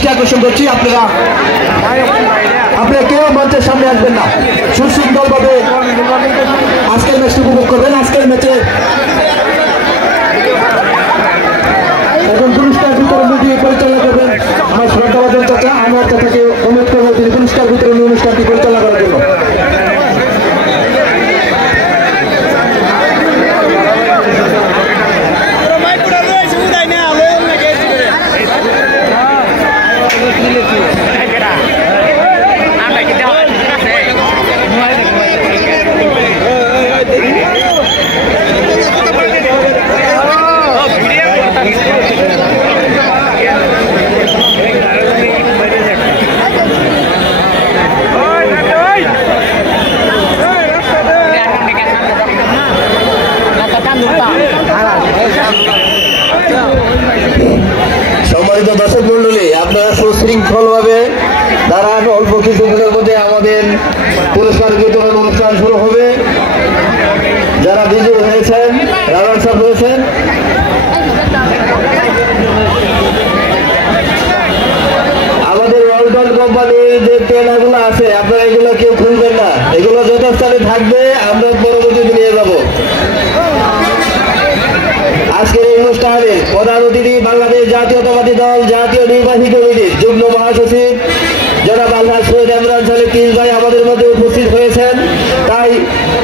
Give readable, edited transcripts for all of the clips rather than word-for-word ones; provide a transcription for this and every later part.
দৃষ্টি আকর্ষণ করছি, আপনারা কেউ মঞ্চের সামনে আসবেন না, সুশৃঙ্খলভাবে আজকের ম্যাচটি উপভোগ করবেন। আজকের ম্যাচে এখন পুরস্কার বিতরণ পরিচালনা করবেন আমার শ্রদ্ধাভাজন চাচা আমার চাচাকে অনুরোধ করবো তিনি পুরস্কার বিতরণী অনুষ্ঠানটি পরিচালনা করার জন্য। সম্মানিত দর্শক মন্ডলী, আপনারা সুশৃঙ্খলভাবে দাঁড়ান। অল্প কিছুদিনের মধ্যে আমাদের পুরস্কার বিতরণ অনুষ্ঠান শুরু হবে। যারা বিজয়ী হয়েছেন, রানার্স আপ হয়েছেন, আমাদের ওয়ালটন কোম্পানির যে পেনাগুলো আছে আপনারা এগুলো কেউ খুলবেন না, এগুলো যথাস্থানে থাকবে, আমরা পরবর্তীতে নিয়ে যাব। আজকের এই অনুষ্ঠানে প্রধান অতিথি বাংলাদেশ জাতীয়তাবাদী দল জাতীয় নির্বাহী কমিটির যুগ্ম মহাসচিব জনাব আলহাজ সৈয়দ ইমরান সালেহ তিন ভাই আমাদের মধ্যে উপস্থিত হয়েছেন। তাই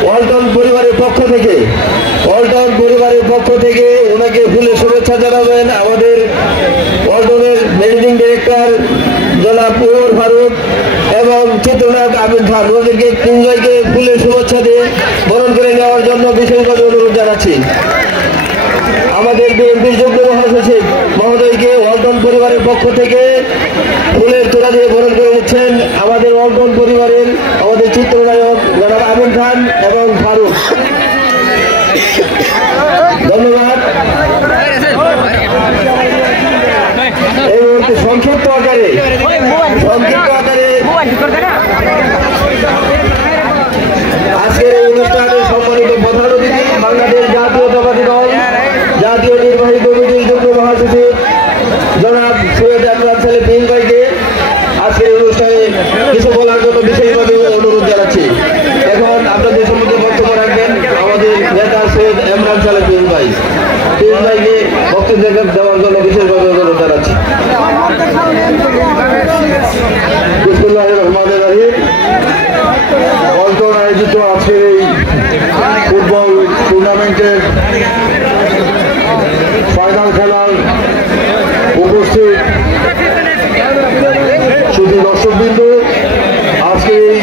ওয়ালটন পরিবারের পক্ষ থেকে ওনাকে ফুলের শুভেচ্ছা জানাবেন আমাদের ওয়ালটনের ম্যানেজিং ডিরেক্টর জনাব উমর ফারুক এবং চিত্রনায়ক আমির খান, ওদেরকে তিন ভাইকে ফুলের শুভেচ্ছা দিয়ে বরণ করে নেওয়ার জন্য বিশেষভাবে অনুরোধ জানাচ্ছি। আমাদের বিএনপির যুগ্ম মহাসচিব মহোদয়কে ওয়ালটন পরিবারের পক্ষ থেকে ফুলের তোড়া দিয়ে বরণ করে নিচ্ছেন আমাদের ওয়ালটন পরিবারের আমাদের চিত্রনায়ক জনাব আমির খান এবং ফারুক। ধন্যবাদ। এই মুহূর্তে সংক্ষিপ্ত আকারে আজকের এই অনুষ্ঠানের সম্মানিত প্রধান অতিথি বাংলাদেশ জাতীয়তাবাদী দল জাতীয় নির্বাহী কমিটির যুগ্ম মহাসচিব জনাব সৈয়দ ইমরান সালেহ তিন ভাইকে আজকের অনুষ্ঠানে কিছু বলার জন্য বিশেষভাবে অনুরোধ জানাচ্ছি। এখন আপনাদের সম্মুখে বক্তব্য রাখবেন আমাদের নেতা সৈয়দ ইমরান সালেহ তিন ভাইকে বক্তব্য দেওয়ার জন্য বিশেষভাবে অনুরোধ জানাচ্ছি। বিসমিল্লাহির রহমানির রহিম। ওয়ালটন আয়োজিত আজকের এই ফুটবল টুর্নামেন্টের ফাইনাল খেলার উপস্থিত শুধু দর্শকবৃন্দ, আজকে এই